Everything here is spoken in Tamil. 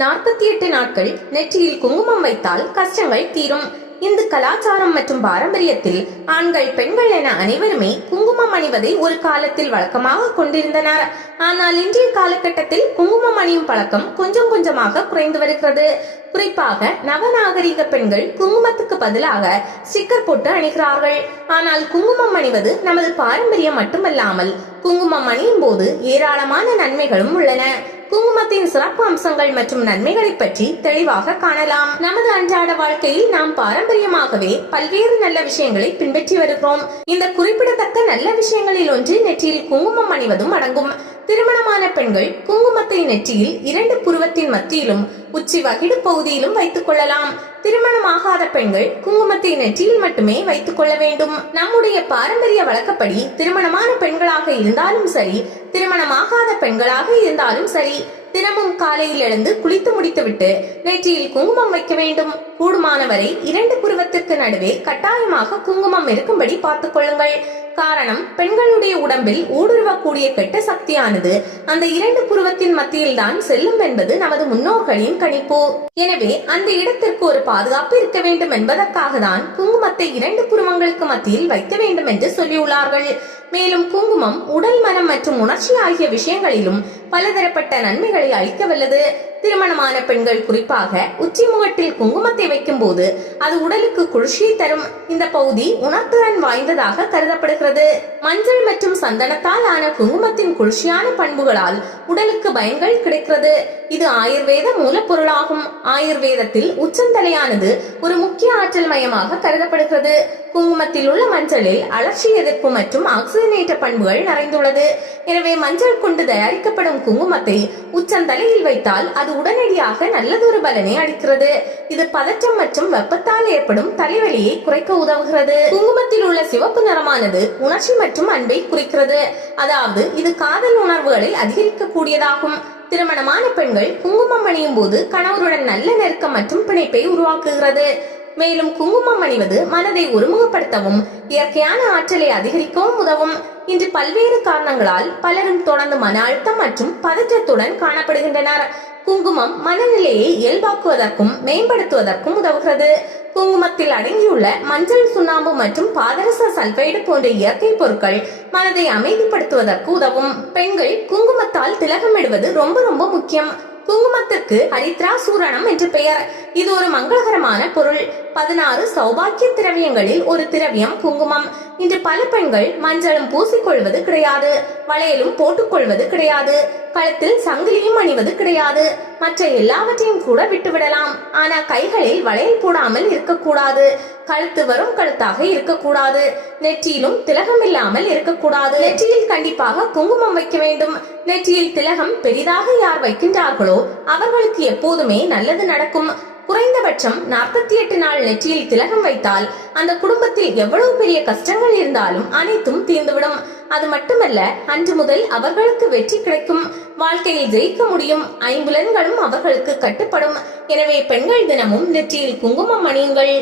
48 நாட்கள் நெற்றியில் குங்குமம் வைத்தால் கஷ்டங்கள் தீரும். இந்து கலாச்சாரம் மற்றும் பாரம்பரியத்தில் ஆண்கள் பெண்கள் என அனைவருமே குங்குமம் அணிவதை ஒரு காலத்தில் வழக்கமாக கொண்டிருந்தனர். ஆனால் இன்றைய காலகட்டத்தில் குங்குமம் அணியும் பழக்கம் கொஞ்சம் கொஞ்சமாக குறைந்து வருகிறது. குறிப்பாக நவநாகரிக பெண்கள் குங்குமத்துக்கு பதிலாக ஸ்டிக்கர் போட்டு அணிகிறார்கள். ஆனால் குங்குமம் அணிவது நமது பாரம்பரியம் மட்டுமல்லாமல் குங்குமம் அணியும் போது ஏராளமான நன்மைகளும் உள்ளன. குங்குமத்தின் சிறப்பு அம்சங்கள் மற்றும் நன்மைகளை பற்றி தெளிவாக காணலாம். நமது அன்றாட வாழ்க்கையில் நாம் பாரம்பரியமாகவே பல்வேறு நல்ல விஷயங்களை பின்பற்றி வருகிறோம். இந்த குறிப்பிடத்தக்க நல்ல விஷயங்களில் ஒன்று நெற்றியில் குங்குமம் அணிவதும் அடங்கும். திருமணமான பெண்கள் குங்குமத்தை நெற்றியில் 2 புருவத்தின் மத்தியிலும் உச்சி வகிடு பகுதியிலும் வைத்துக் கொள்ளலாம். திருமணமாகாத பெண்கள் குங்குமத்தை நெற்றியில் மட்டுமே வைத்துக் கொள்ள வேண்டும். நம்முடைய பாரம்பரிய வழக்கப்படி திருமணமான பெண்களாக இருந்தாலும் சரி, திருமணமாகாத பெண்களாக இருந்தாலும் சரி, தினமும் காலையில் எழுந்து குளித்து முடித்துவிட்டு நெற்றியில் குங்குமம் வைக்க வேண்டும். கூடுமானவரை 2 புருவத்திற்கு நடுவே கட்டாயமாக குங்குமம் இருக்கும்படி பார்த்துக் கொள்ளுங்கள். காரணம், பெண்களுடைய உடம்பில் ஊடுருவக்கூடிய கெட்ட சக்தியானது அந்த 2 புருவத்தின் மத்தியில் தான் செல்லும் என்பது நமது முன்னோர்களின் கணிப்பு. எனவே அந்த இடத்திற்கு ஒரு பாதுகாப்பு இருக்க வேண்டும் என்பதற்காக தான் குங்குமத்தை 2 புருவங்களுக்கு மத்தியில் வைக்க வேண்டும் என்று சொல்லியுள்ளார்கள். மேலும் குங்குமம் உடல், மனம் மற்றும் உணர்ச்சி ஆகிய விஷயங்களிலும் பலதரப்பட்ட நன்மைகளை அளிக்க வல்லது. திருமணமான பெண்கள் குறிப்பாக உச்சி முகட்டில் குங்குமத்தை வைக்கும் போது அது உடலுக்கு குளிர்ச்சியை தரும். இந்த பகுதி உணர்திறன் வாய்ந்ததாக கருதப்படுகிறது. மஞ்சள் மற்றும் சந்தனத்தால் ஆன குங்குமத்தின் குளிர்ச்சியான பண்புகளால் உடலுக்கு பயன்கள் கிடைக்கிறது. இது ஆயுர்வேத மூலப்பொருளாகும். ஆயுர்வேதத்தில் உச்சந்தலையானது ஒரு முக்கிய ஆற்றல் மையமாக கருதப்படுகிறது. குங்குமத்தில் உள்ள மஞ்சளில் அலர்ச்சி எதிர்ப்பு மற்றும் ஆக்சிஜனேற்ற பண்புகள் நிறைந்துள்ளது. எனவே மஞ்சள் கொண்டு தயாரிக்கப்படும் குங்குமத்தை உச்சந்தலையில் வைத்தால் அது உடனடியாக நல்லதொரு பலனை அளிக்கிறது. இது பதற்றம் மற்றும் வெப்பத்தால் ஏற்படும் தலைவலியை குறைக்க உதவுகிறது. குங்குமத்தில் உள்ள சிவப்பு நிறமானது உணர்ச்சி மற்றும் அன்பை குறிக்கிறது. அதாவது இது காதல் உணர்வுகளை அதிகரிக்க கூடியதாகும். திருமணமான பெண்கள் குங்குமம் அணியும் போது கணவருடன் நல்ல நெருக்கம் மற்றும் பிணைப்பை உருவாக்குகிறது. மேலும் குங்குமம் அணிவது மனதை ஒருமுகப்படுத்தவும் இயற்கையான ஆற்றலை அதிகரிக்கவும் உதவும். இன்று பல்வேறு காரணங்களால் பலரும் தொடர்ந்து மன அழுத்தம் மற்றும் பதற்றத்துடன் காணப்படுகின்றனர். குங்குமம் மனநிலையை இயல்பாக்குவதற்கும் மேம்படுத்துவதற்கும் உதவுகிறது. குங்குமத்தில் அடங்கியுள்ள மஞ்சள், சுண்ணாம்பு மற்றும் பாதரச சல்பைடு போன்ற இயற்கை பொருட்கள் மனதை அமைதிப்படுத்துவதற்கு உதவும். பெண்கள் குங்குமத்தால் திலகமிடுவது ரொம்ப முக்கியம். குங்குமத்திற்கு ஹரித்ரா சூரணம் என்று பெயர். இது ஒரு மங்களகரமான பொருள். 16 சௌபாக்கிய திரவியங்களில் ஒரு திரவியம் குங்குமம். இன்று பல பெண்கள் மஞ்சளும் பூசிக்கொள்வது கிடையாது, வளையலும் போட்டுக்கொள்வது கிடையாது, கழுத்தில் சங்கிலியும் அணிவது கிடையாது. மற்ற எல்லாவற்றையும் கூட விட்டுவிடலாம். ஆனா கைகளில் வளையல் போடாமல் இருக்கக்கூடாது, கழுத்து வரும் கழுத்தாக இருக்கக்கூடாது, நெற்றியிலும் திலகம் இல்லாமல் இருக்கக்கூடாது. நெற்றியில் கண்டிப்பாக குங்குமம் வைக்க வேண்டும். நெற்றியில் திலகம் பெரிதாக யார் வைக்கின்றார்களோ அவர்களுக்கு எப்போதுமே நல்லது நடக்கும். குறைந்தபட்சம் 48 நாள் நெற்றியில் திலகம் வைத்தால் அந்த குடும்பத்தில் எவ்வளவு பெரிய கஷ்டங்கள் இருந்தாலும் அனைத்தும் தீர்ந்துவிடும். அது மட்டுமல்ல, அன்று முதல் அவர்களுக்கு வெற்றி கிடைக்கும். வாழ்க்கையில் ஜெயிக்க முடியும். 5 புலன்களும் அவர்களுக்கு கட்டுப்படும். எனவே பெண்கள் தினமும் நெற்றியில் குங்குமம் அணியுங்கள்.